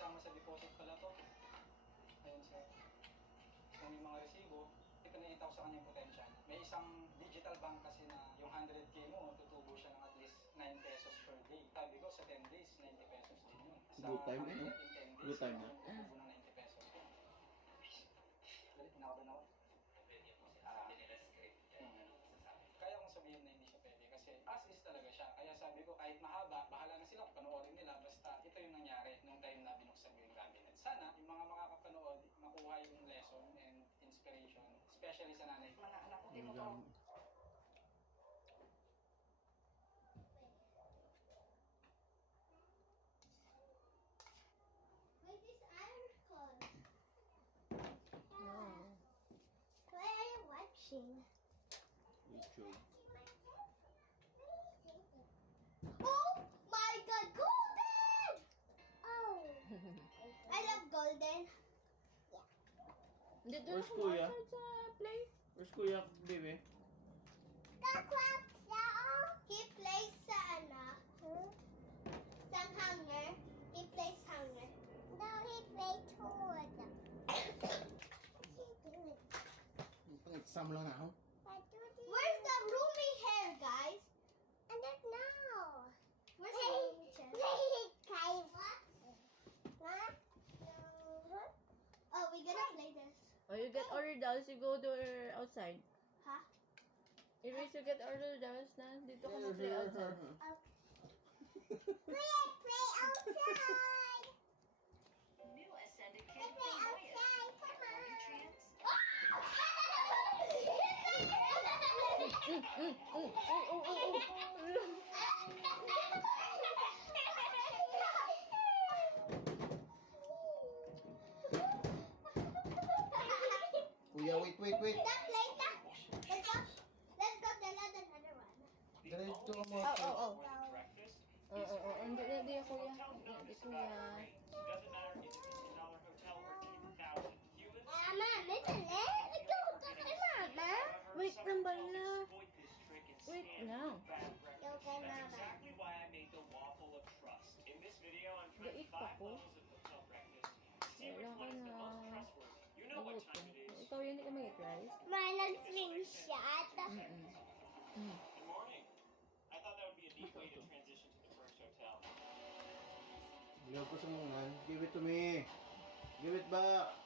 isama sa deposit pala to. Ayun sir. Kung yung mga resibo, ipinakita ko sa kanya yung potential. May isang digital bank kasi na yung 100K mo, tutubo siya ng at least 9 pesos per day. Sabi ko, sa 10 days, 90 pesos din yun. Sa Good time eh, no? in 10 days, Good time eh. tutubo ng 90 pesos yun. Dali, tinakaban ako. Kaya kong sabihin na hindi siya pwede kasi as is talaga siya. Kaya sabi ko, kahit mahaba, bahala na sila kung panoorin nila. Basta ito yung nangyari nung time na binuksan ko yung cabinet. Sana yung mga makakapanood, makuha yung lesson and inspiration, especially sa nanay. Mga anak ko, di mo to. Wait, this iron clothes. Wow. What are you watching? YouTube. Oh my god, golden! Oh. I love golden. Dito Where's ako Kuya? outside sa play. Where's Kuya, baby? He plays sa some hanger. He plays hanger. No, he plays towards them. What's he doing? Pang-exam lang ako. Where's the roomy hair, guys? I don't know. Where's the roomy hair? What? Oh, we're gonna play this. Oh, you get ordered dolls, you go to outside. Huh? Erase, you get ordered dolls na. Dito ka mag-play outside. Play outside. New Ascended Play Kid from Voyage. outside. Come on. Nutrients. Kuya, wait. Stop playing that. Let's go to another one. Diretso mo. Oh. Breakfast. Hindi ako kuya. Hindi kuya. Doesn't matter if it's a $10 hotel or 2,000 humans. Mama, let's go to Mama. Wait lang bala. Exploit this trick and Wait stand lang. for bad breakfast. Okay, That's Mama. exactly why I made the waffle of trust. In this video, I'm trying Gait pa 5 ko. levels of hotel breakfast. See which Wala ka one is the na. most trustworthy. You know what time it is. Ikaw yun, hindi ka mag-price? My slingshot. Good morning. I thought that would be a neat way to transition to the first hotel. Ilaw ko sa mungan. Give it to me. Give it back.